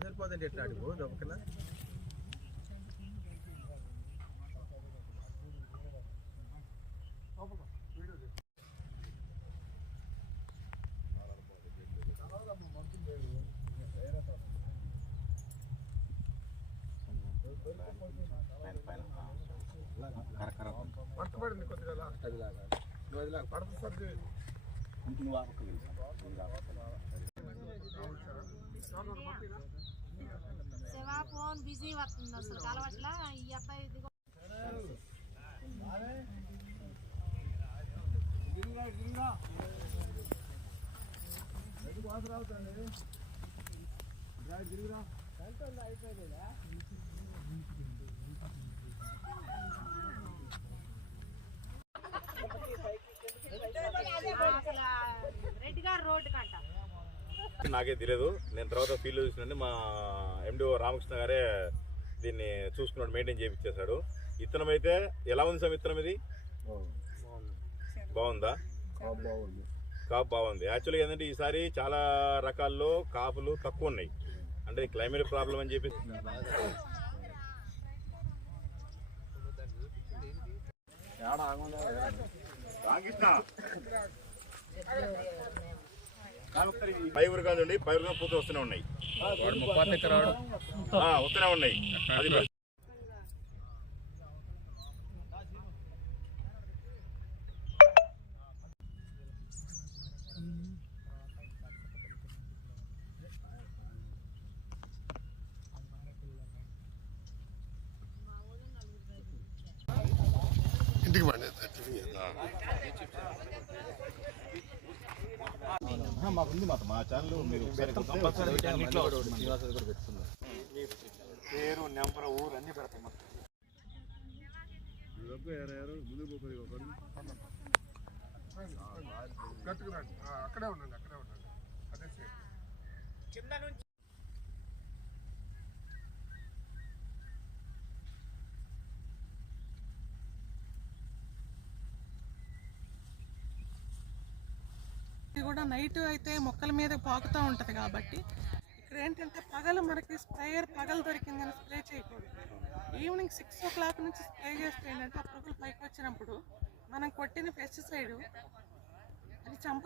సరిపోదండి ఎట్లా అడుగు దొక్కన పడుతుంది కొద్దిగా అది పడుతుంది సార్ శివా ఫోన్ బిజీ వస్తుంది అసలు కలవట్లా ఈ అబ్బాయి ఇదిగో రెడ్డి గారు రోడ్డు కంట నాకే తెలియదు. నేను తర్వాత ఫీల్డ్ చూసినండి మా ఎండిఓ రామకృష్ణ గారే దీన్ని చూసుకున్నాడు, మెయింటైన్ చేయించేశాడు. విత్తనం అయితే ఎలా ఉంది సార్? విత్తనం ఇది బాగుందా? కాపు బాగుంది. యాక్చువల్గా ఏంటంటే ఈసారి చాలా రకాల్లో కాపులు తక్కువ ఉన్నాయి, అంటే క్లైమేట్ ప్రాబ్లం అని చెప్పి పైరుగా ఉండి పైరుగా పూత వస్తూనే ఉన్నాయి, వస్తూనే ఉన్నాయి. అది ఇంటికి మాకుంది మా ఛానల్ మీరు పేరు నెంబర్ ఊరు అన్ని పెడతాం. అక్కడే ఉండండి అదే కింద నుంచి కూడా నైట్ అయితే మొక్కల మీద పాకుతూ ఉంటుంది కాబట్టి ఇక్కడ ఏంటంటే పగలు మనకి స్ప్రేయర్ పగలు దొరికిందని స్ప్రే చేయకూడదు. ఈవినింగ్ 6 o'clock నుంచి స్ప్రే చేస్తే ఏంటంటే ఆ పురుగులు పైకి వచ్చినప్పుడు మనం కొట్టిన పెస్టిసైడ్ అది చంప